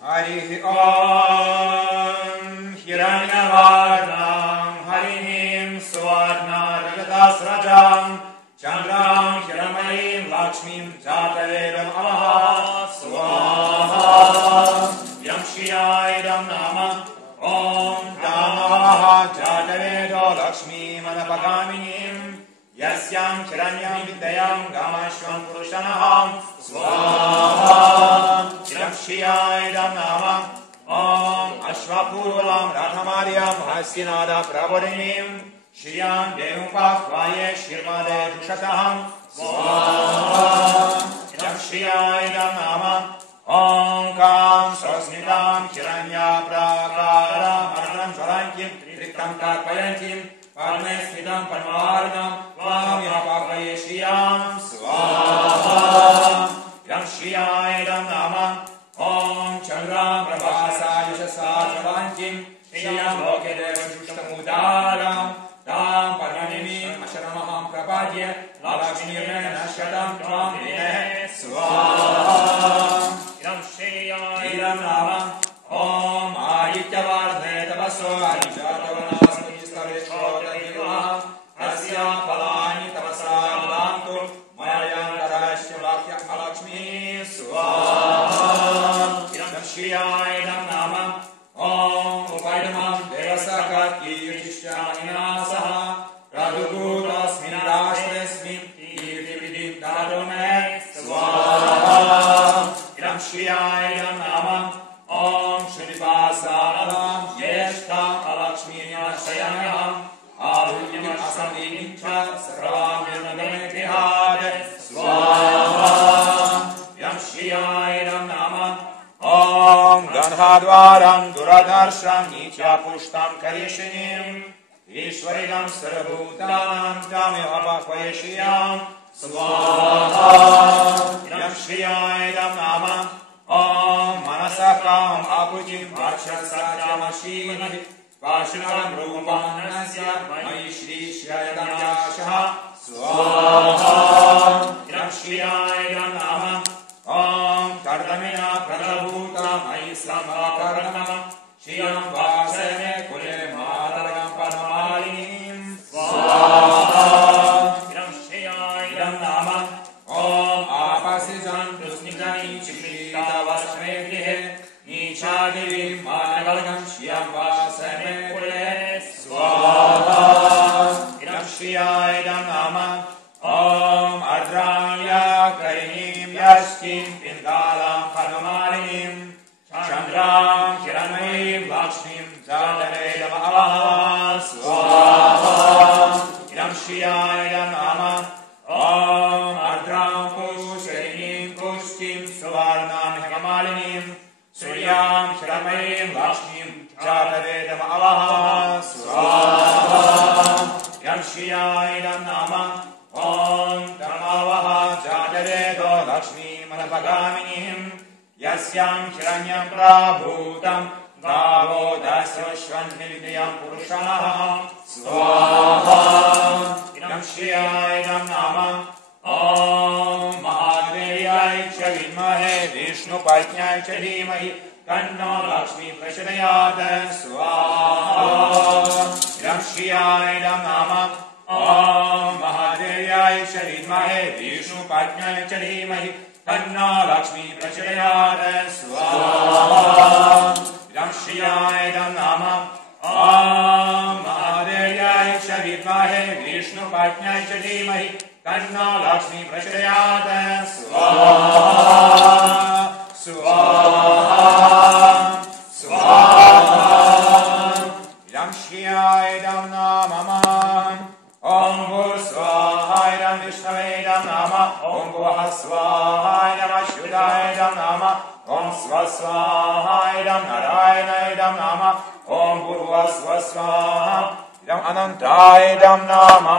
Harihi Om Hiranyavarnam Harihim Swarna Rajatasrajam Chandram Hiramayim Lakshmim Jatavedam Amaha Swaha Yam Shiyaidam Nama Om Damaha Jatavedo Lakshmi Manapagaminim Yasyam Hiranyam Vidyam Gamashvam Purushanaham Swaha Yam Shiyaidam Nama Om Ashvapuram Radhamaryam Hastinada Prabodhinim Shiyam Devupakvaye Shirmade Dushataham Swaha Yam Shiyaidam Nama Om Kam Sosnitam Hiranya Prakara Arnam Jvalankim Triktam Kakpayantim Parmesnitam Parmavarnam Vam Yapakvaye Shiyam Swaha Yam Shiyaidam Nama Om Chandram Prabhasa Yashasa Jvalankim Shiyam Lokedeva Jushtamudaram Tam Parmanimim Asharamaham Prabhadya Lakshmirena Shadam Tvam Vine Swaha Yam Shiyaidam Nama Om Adityavardhe Tapaso Adijatavanaspati Stareshwata Divaha Asya Palani Tapasa Lantu Mayam Darashya Lakya Alakshmi Swaha Yam Shiyaidam Nama Om Upaidamam Devasakati Yudhishyaminasaha Radhugutasmin Rashtresmin Tirtividim Dadome Swaha Yam Shiyaidam Nama Om Shrivasanam Yeshtam Alakshmiya Shayanam Ahunyam Asamdincha Sarvam Yunadetihade Swaha Yam Shiyaidam Nama Om Ganhadvaram Duradarsham Nitya Pushtam Karishinim Ishvaridam Sarabhutanam Jami Abhakvayeshiyam Swaha Yam Shiyaidam Nama Om Manasakam Aputim Vakshan Satyamashini Vashunaram Rupam Nasya Mai Shri Shayadam Yashaha Swaha Yam Shiyaidam Nama Om Kardamina Prabhuta Mai Samakarnam Shiyam Vasane Kule Madaragam Padmalinim Swaha Yam Shiyaidam Nama Om Apasijan Prusnitani Chikrita Vasmekrihe Nichadivim Managalagam Shiyam Vasane Kule Swaha Yam Shiyaidam Nama Om Ardranya Karinim Yashkim Pingalam Padmalinim Chandram Hiranmayim Lakshmim Jatavedam Amaha Swaha Yam Shiyaidam Nama Om Ardram Pushkarinim Pushkim Suvarnam Hemamalinim Suryam Hiranmayim Lakshmim Jatavedam Amaha Swaha Yam Shiyaidam Nama Om Dhamavaha Jatavedo Lakshmi Manapagaminim Yasyam Hiranyam Prabhutam Gavo Dasya Vidyam Purushanaham Swaha Yam Shiyaidam Nama Om Mahadeviyai Cha Vidmahe Vishnu Patnyai Cha Dhimahi Tanno Lakshmi Prachodayat Swaha Yam Shiyaidam Nama Om Mahadeviyai Cha Vidmahe Vishnu Patnyai Cha Dhimahi Tanno Lakshmi Prachodayat Swaha Yam Shiyaidam Nama Om Mahadeviyai Cha Vidmahe Vishnu Patnyai Cha Dhimahi Tanno Lakshmi Prachodayat Swaha Swaha Swaha Yam Shiyaidam Nama Om Bhur Swahaidam Vishnavedam Nama Om Bhuva Swahaidam Ashudaidam Nama Om Swaswahaidam Narayanidam Nama Om Bhurva Swaswaha Idam Anantaidam Nama